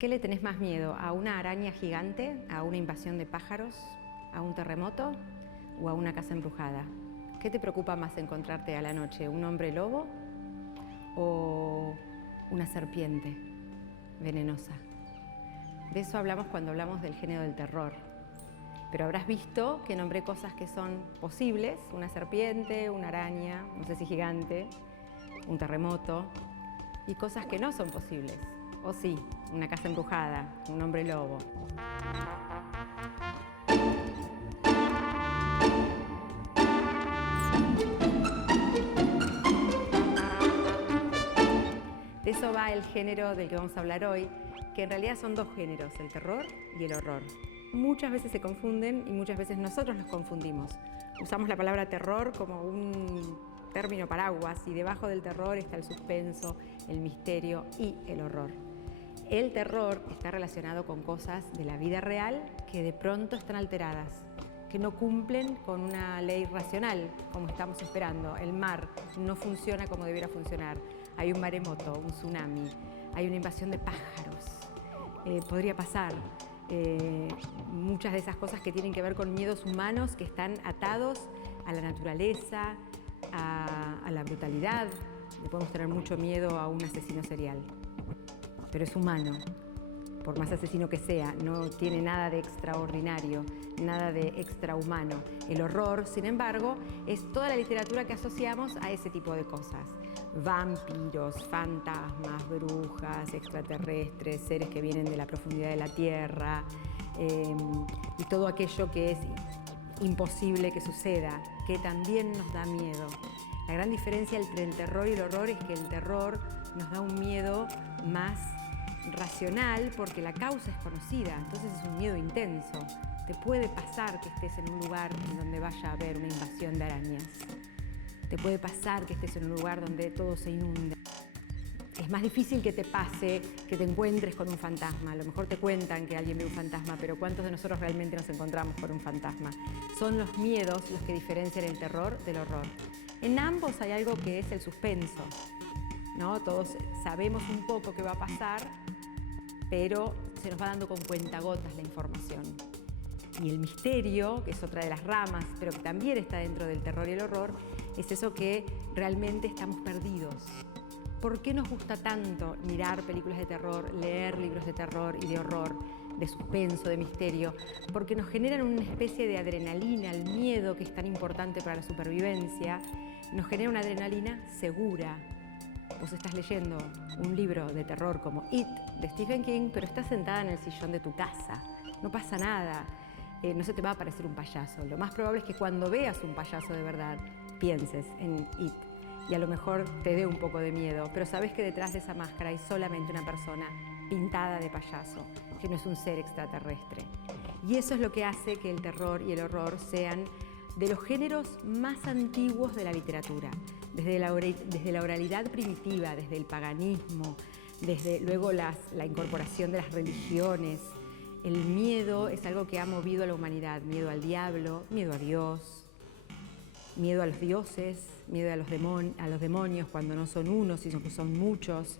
¿Qué le tenés más miedo? ¿A una araña gigante? ¿A una invasión de pájaros? ¿A un terremoto? ¿O a una casa embrujada? ¿Qué te preocupa más encontrarte a la noche? ¿Un hombre lobo? ¿O una serpiente venenosa? De eso hablamos cuando hablamos del género del terror. Pero habrás visto que nombré cosas que son posibles: una serpiente, una araña, no sé si gigante, un terremoto, y cosas que no son posibles. O sí, una casa embrujada, un hombre lobo. De eso va el género del que vamos a hablar hoy, que en realidad son dos géneros, el terror y el horror. Muchas veces se confunden y muchas veces nosotros los confundimos. Usamos la palabra terror como un término paraguas y debajo del terror está el suspenso, el misterio y el horror. El terror está relacionado con cosas de la vida real que de pronto están alteradas, que no cumplen con una ley racional, como estamos esperando. El mar no funciona como debiera funcionar. Hay un maremoto, un tsunami, hay una invasión de pájaros. Podría pasar muchas de esas cosas que tienen que ver con miedos humanos que están atados a la naturaleza, a la brutalidad. Le podemos tener mucho miedo a un asesino serial, pero es humano. Por más asesino que sea, no tiene nada de extraordinario, nada de extrahumano. El horror, sin embargo, es toda la literatura que asociamos a ese tipo de cosas. Vampiros, fantasmas, brujas, extraterrestres, seres que vienen de la profundidad de la tierra, y todo aquello que es imposible que suceda, que también nos da miedo. La gran diferencia entre el terror y el horror es que el terror nos da un miedo más racional porque la causa es conocida, entonces es un miedo intenso. Te puede pasar que estés en un lugar en donde vaya a haber una invasión de arañas. Te puede pasar que estés en un lugar donde todo se inunde. Es más difícil que te pase que te encuentres con un fantasma. A lo mejor te cuentan que alguien ve un fantasma, pero ¿cuántos de nosotros realmente nos encontramos con un fantasma? Son los miedos los que diferencian el terror del horror. En ambos hay algo que es el suspenso, ¿no? Todos sabemos un poco qué va a pasar, pero se nos va dando con cuentagotas la información. Y el misterio, que es otra de las ramas, pero que también está dentro del terror y el horror, es eso que realmente estamos perdidos. ¿Por qué nos gusta tanto mirar películas de terror, leer libros de terror y de horror, de suspenso, de misterio? Porque nos generan una especie de adrenalina, el miedo que es tan importante para la supervivencia, nos genera una adrenalina segura. Vos estás leyendo un libro de terror como It, de Stephen King, pero estás sentada en el sillón de tu casa. No pasa nada, no se te va a aparecer un payaso. Lo más probable es que cuando veas un payaso de verdad, pienses en It. Y a lo mejor te dé un poco de miedo, pero sabes que detrás de esa máscara hay solamente una persona pintada de payaso, que no es un ser extraterrestre. Y eso es lo que hace que el terror y el horror sean de los géneros más antiguos de la literatura. Desde la oralidad primitiva, desde el paganismo, desde luego la incorporación de las religiones. El miedo es algo que ha movido a la humanidad. Miedo al diablo, miedo a Dios, miedo a los dioses, miedo a los demonios cuando no son uno, sino que son muchos.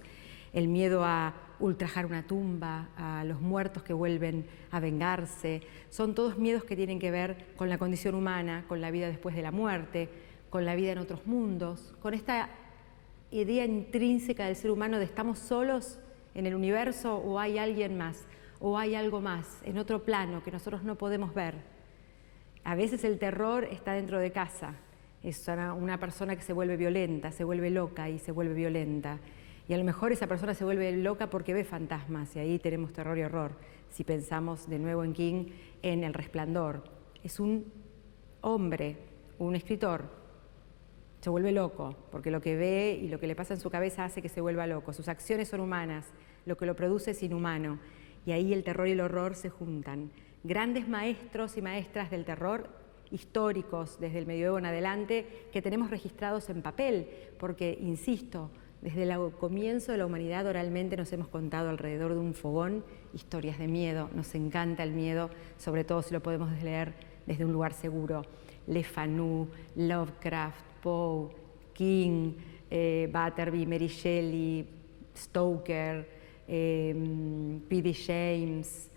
El miedo a ultrajar una tumba, a los muertos que vuelven a vengarse. Son todos miedos que tienen que ver con la condición humana, con la vida después de la muerte, con la vida en otros mundos, con esta idea intrínseca del ser humano de estamos solos en el universo o hay alguien más, o hay algo más en otro plano que nosotros no podemos ver. A veces el terror está dentro de casa. Es una persona que se vuelve violenta, se vuelve loca y se vuelve violenta. Y a lo mejor esa persona se vuelve loca porque ve fantasmas, y ahí tenemos terror y horror. Si pensamos de nuevo en King, en El Resplandor. Es un hombre, un escritor, se vuelve loco, porque lo que ve y lo que le pasa en su cabeza hace que se vuelva loco. Sus acciones son humanas, lo que lo produce es inhumano. Y ahí el terror y el horror se juntan. Grandes maestros y maestras del terror, históricos desde el medioevo en adelante, que tenemos registrados en papel, porque, insisto, desde el comienzo de la humanidad oralmente nos hemos contado alrededor de un fogón historias de miedo. Nos encanta el miedo, sobre todo si lo podemos leer desde un lugar seguro. Le Fanu, Lovecraft, Poe, King, Butterby, Mary Shelley, Stoker, P.D. James,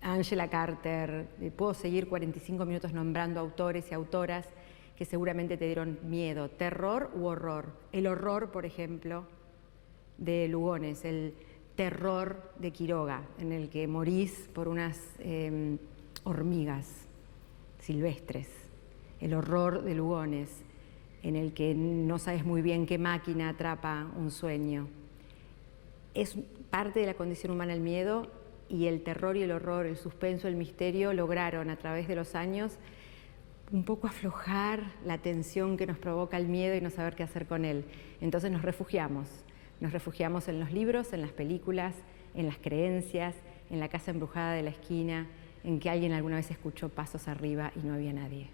Angela Carter. Puedo seguir 45 minutos nombrando autores y autoras que seguramente te dieron miedo, terror u horror. El horror, por ejemplo, de Lugones, el terror de Quiroga, en el que morís por unas hormigas silvestres. El horror de Lugones, en el que no sabes muy bien qué máquina atrapa un sueño. Es parte de la condición humana el miedo, y el terror y el horror, el suspenso, el misterio, lograron a través de los años un poco aflojar la tensión que nos provoca el miedo y no saber qué hacer con él. Entonces nos refugiamos en los libros, en las películas, en las creencias, en la casa embrujada de la esquina, en que alguien alguna vez escuchó pasos arriba y no había nadie.